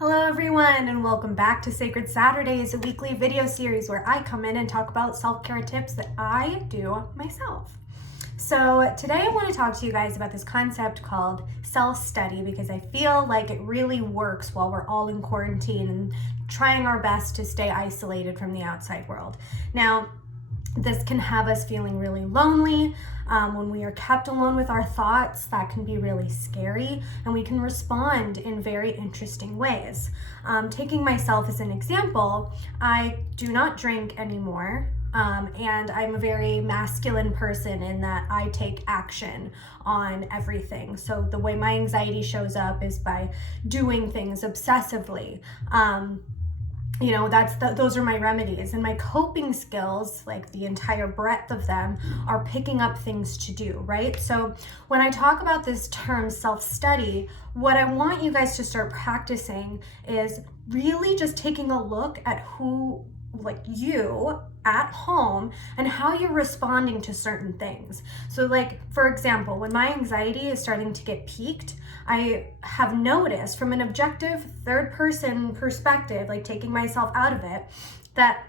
Hello everyone, and welcome back to Sacred Saturdays, a weekly video series where I come in and talk about self-care tips that I do myself. So today I want to talk to you guys about this concept called self-study because I feel like it really works while we're all in quarantine and trying our best to stay isolated from the outside world. Now, this can have us feeling really lonely. When we are kept alone with our thoughts, that can be really scary, and we can respond in very interesting ways. Taking myself as an example, I do not drink anymore. And I'm a very masculine person in that I take action on everything. So the way my anxiety shows up is by doing things obsessively. Those are my remedies, and my coping skills, like the entire breadth of them, are picking up things to do, right? So when I talk about this term self-study, what I want you guys to start practicing is really just taking a look at who, like you at home, and how you're responding to certain things. So like, for example, when my anxiety is starting to get peaked, I have noticed from an objective third person perspective, like taking myself out of it, that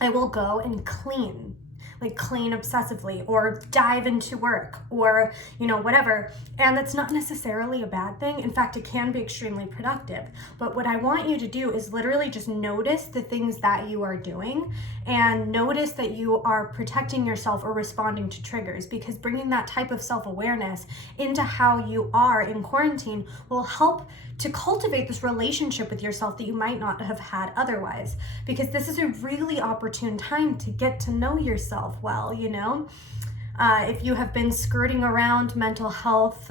I will go and clean obsessively, or dive into work, or whatever. And that's not necessarily a bad thing. In fact, it can be extremely productive. But what I want you to do is literally just notice the things that you are doing, and notice that you are protecting yourself or responding to triggers, because bringing that type of self-awareness into how you are in quarantine will help to cultivate this relationship with yourself that you might not have had otherwise, because this is a really opportune time to get to know yourself well. If you have been skirting around mental health,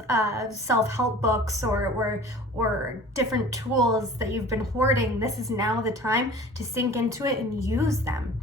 self-help books, or different tools that you've been hoarding, this is now the time to sink into it and use them.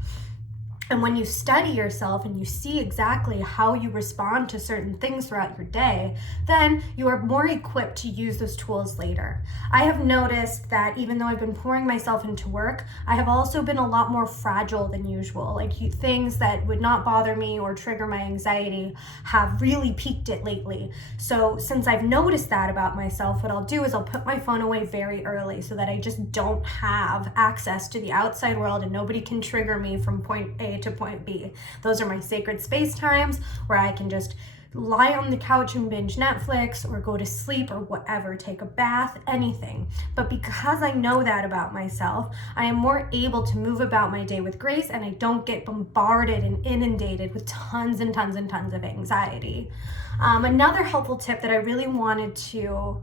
And when you study yourself and you see exactly how you respond to certain things throughout your day, then you are more equipped to use those tools later. I have noticed that even though I've been pouring myself into work, I have also been a lot more fragile than usual. Like things that would not bother me or trigger my anxiety have really peaked it lately. So since I've noticed that about myself, what I'll do is I'll put my phone away very early so that I just don't have access to the outside world and nobody can trigger me from point A to point B. Those are my sacred space times where I can just lie on the couch and binge Netflix, or go to sleep, or whatever, take a bath, anything. But because I know that about myself, I am more able to move about my day with grace, and I don't get bombarded and inundated with tons and tons and tons of anxiety. Another helpful tip that I really wanted to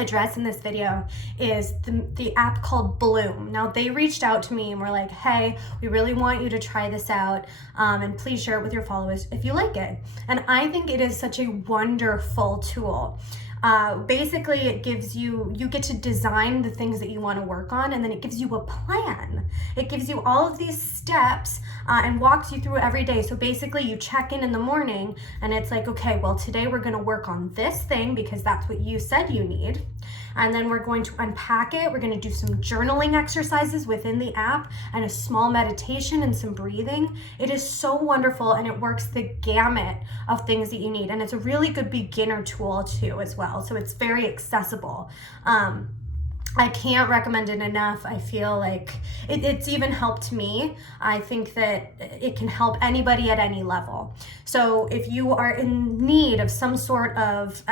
address in this video is the app called Bloom. Now, they reached out to me and were like, hey, we really want you to try this out, and please share it with your followers if you like it. And I think it is such a wonderful tool. Basically, it gives you get to design the things that you want to work on, and then it gives you a plan. It gives you all of these steps and walks you through every day. So basically, you check in the morning, and it's like, okay, well, today we're going to work on this thing because that's what you said you need. And then we're going to unpack it. We're going to do some journaling exercises within the app, and a small meditation and some breathing. It is so wonderful, and it works the gamut of things that you need. And it's a really good beginner tool too as well. So it's very accessible. I can't recommend it enough. I feel like it's even helped me. I think that it can help anybody at any level. So if you are in need of some sort of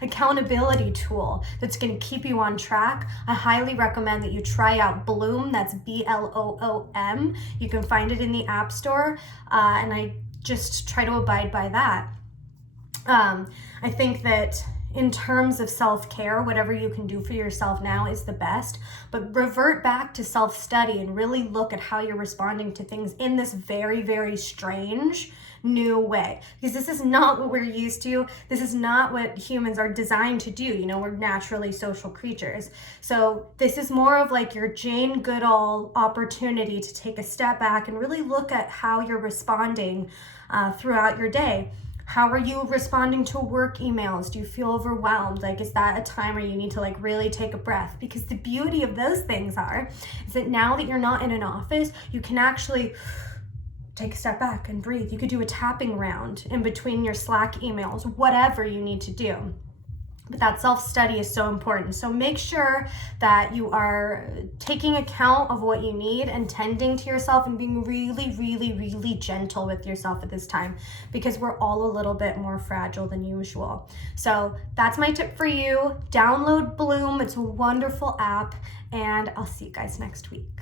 accountability tool that's going to keep you on track, I highly recommend that you try out Bloom. That's Bloom. You can find it in the App Store, and I just try to abide by that. I think that in terms of self-care, whatever you can do for yourself now is the best, but revert back to self-study and really look at how you're responding to things in this very, very strange new way, because this is not what we're used to. This is not what humans are designed to do. We're naturally social creatures. So this is more of like your Jane Goodall opportunity to take a step back and really look at how you're responding throughout your day. How are you responding to work emails? Do you feel overwhelmed? Like, is that a time where you need to really take a breath? Because the beauty of those things is that now that you're not in an office, you can actually take a step back and breathe. You could do a tapping round in between your Slack emails, whatever you need to do. But that self-study is so important. So make sure that you are taking account of what you need and tending to yourself and being really, really, really gentle with yourself at this time, because we're all a little bit more fragile than usual. So that's my tip for you. Download Bloom. It's a wonderful app, and I'll see you guys next week.